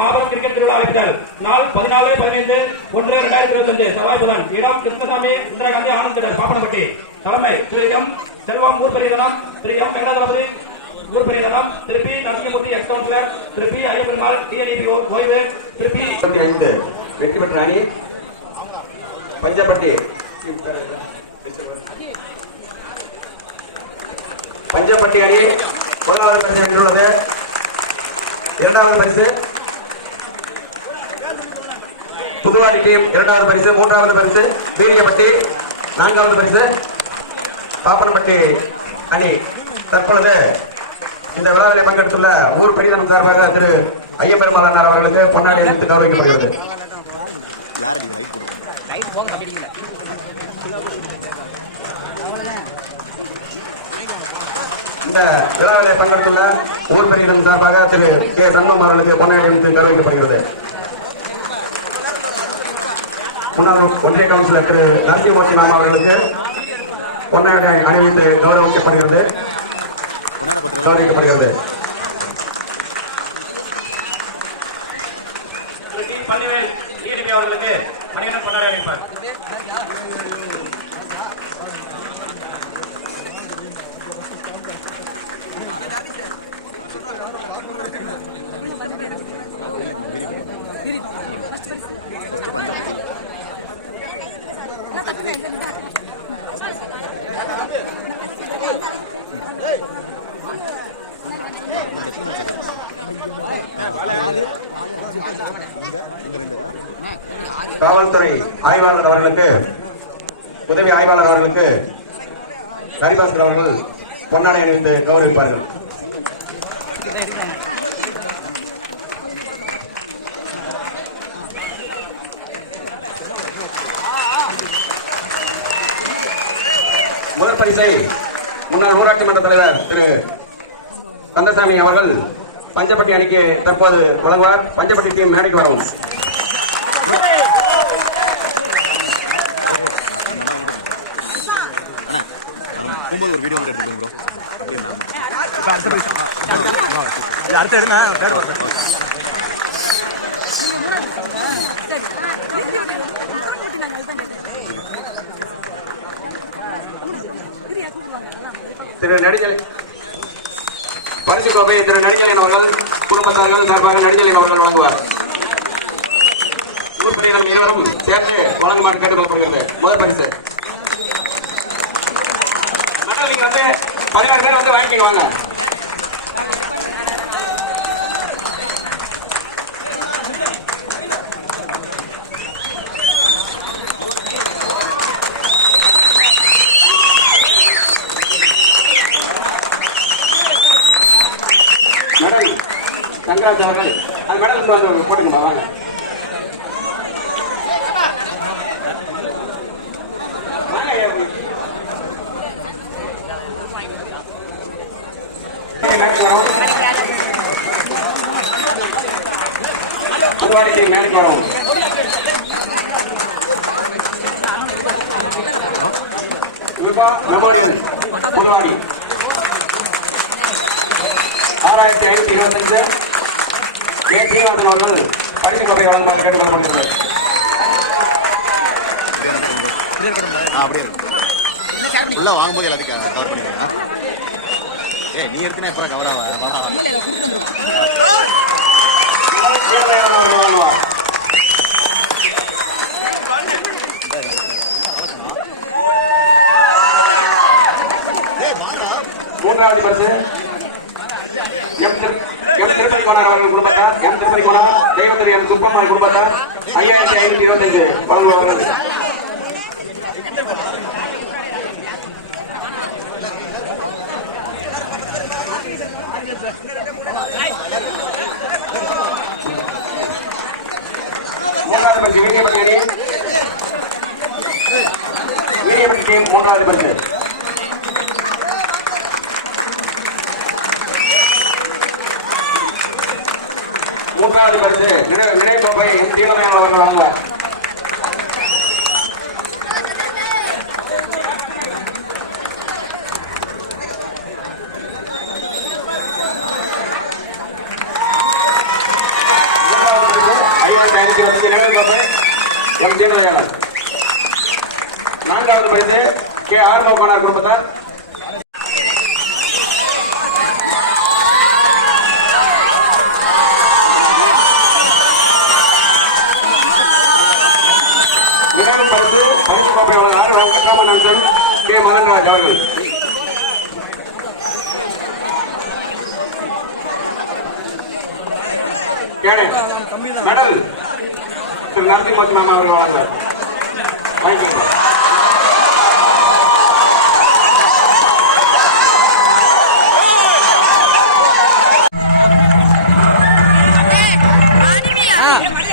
மாபெரும் கிரிக்கெட் திருவிழா அழைப்பிதழ் நாள் பதினாலு பதினைந்து ஒன்று இரண்டாயிரத்தி இருபத்தி அஞ்சு செவ்வாய் புதன் இடம் கிருஷ்ணசாமி இந்திரா காந்தி பாப்பனப்பட்டி தலைமை திரு எம் செல்வம் ஊர் பெரியதனம். திரு எம் வெங்கடாதளபதி ஊர் பெரியதனம். Thiru P Narasinghamoorthy ex councillor Thiru P Iyapperumal TNEB ஓய்வு. திரு பி ஐந்து வெற்றி பெற்ற அணி பஞ்சப்பட்டி பஞ்சப்பட்டி அணி முதலாவது பரிசு வென்றுள்ளது. இரண்டாவது பரிசு புதுவாடி டீம் இரண்டாவது பரிசு மூன்றாவது பரிசு வீரியப்பட்டி நான்காவது பரிசு. பாப்பனப்பட்டி அணி தற்பொழுது இந்த விழாவில் பங்கெடுத்துள்ள ஊர் பெரியதம் சார்பாக திரு ஐயப்பெருமாள் அவர்களுக்கு பொன்னாடி அளித்து கௌரவிக்கப்படுகிறது. இந்த விழாவில் பங்கெடுத்துள்ள ஊர் பெரியதம் சார்பாக திரு கே சண்முகம் அவர்களுக்கு பொன்னாடி அளித்து கௌரவிக்கப்படுகிறது. முன்னாள் ஒன்றிய கவுன்சிலர் திரு நரசிம்மூர்த்தி மாமா அவர்களுக்கு பொன்னாடி அணிவித்து கௌரவிக்கப்படுகிறது. கௌரவிக்கப்படுகிறது. அவர்களுக்கு மணிகண்டன் கொண்டாடி அழைப்பார் காவல்துறை ஆய்வாளர் அவர்களுக்கு உதவி ஆய்வாளர் அவர்களுக்கு ஹரிபாஸ்கர் அவர்கள் பொன்னாடை அணிவித்து கௌரவிப்பார்கள். முதல் பரிசை முன்னாள் ஊராட்சி மன்ற தலைவர் திரு கந்தசாமி அவர்கள் பஞ்சப்பட்டி அணிக்கு தற்போது வழங்குவார். பஞ்சப்பட்டி டீம் மேடைக்கு வரவும். எடுத்துக்கோங்க ப்ரோ அடுத்த அடுத்த எடுங்க திரு நடிகலை பரிசு கோப்பையை திரு நடிகலின் அவர்கள் குடும்பத்தார்கள் சார்பாக நடிகலின் அவர்கள் வழங்குவார். உறுப்பினர் இருவரும் சேர்ந்து வழங்குமாறு கேட்டுக்கொள்ளப்படுகிறது. முதல் பரிசு. மேடம் நீங்க வந்து பதினாறு பேர் வந்து வாங்கிக்க வாங்க. மேடம் சங்கராஜ் அவர்கள் அது மேடம் வந்து போட்டுக்கமா வாங்க. வரும் வரோம் புதுவாடிக்கு மேடைக்கு வரோம் ரூபா மெமோரியல் புதுவாடி ஆறாயிரத்தி ஐநூத்தி இருபத்தஞ்சு ஏ ஸ்ரீநாதன் அவர்கள் பரிசு தொகை வழங்குமாறு கேட்டுக்கொள்ளப்படுகிறது அப்படியே உள்ள வாங்கும்போது எல்லாத்தையும் கவர் பண்ணிக்கிறேன் நீ இருக்குன்னா எப்பறம் கவர் ஆவா வாடா. மூன்றாவது பரிசு. எம் திரு- எம் திருப்பதி கோனார் அவர்கள் குடும்பத்தார். எம் திருப்பதி கோனார் தெய்வத்திரி எம் சுப்பம்மாள் குடும்பத்தார். ஐயாயிரத்தி ஐநூத்தி இருபத்தஞ்சு வழங்குவார்கள் மூன்றாவது பரிசு. வீரியப்பட்டி அணி வீரியப்பட்டி டீம் மூன்றாவது பரிசு மூன்றாவது பரிசு நினை- நினைவு கோப்பை தீவிரமையான வாங்க வழங்குவார் மூன்றாவது தூவானிக்கு ஐநூத்தி இருபத்தஞ்சு நினைவு கோப்பை தீனதயாளர் நான்காவது பரிசு கே. ஆர்மோகனார் குடும்பத்தார். நினைவு பரிசு பரிசு கோப்பை வழங்கினார் வெங்கட்ராமன் கே. மதன்ராஜ் அவர்கள். கேளு. மெடல். திரு நரசிம்மூர்த்தி மாமா அவர்கள் வழங்கினார் வாங்கிக்கோங்க நன்றி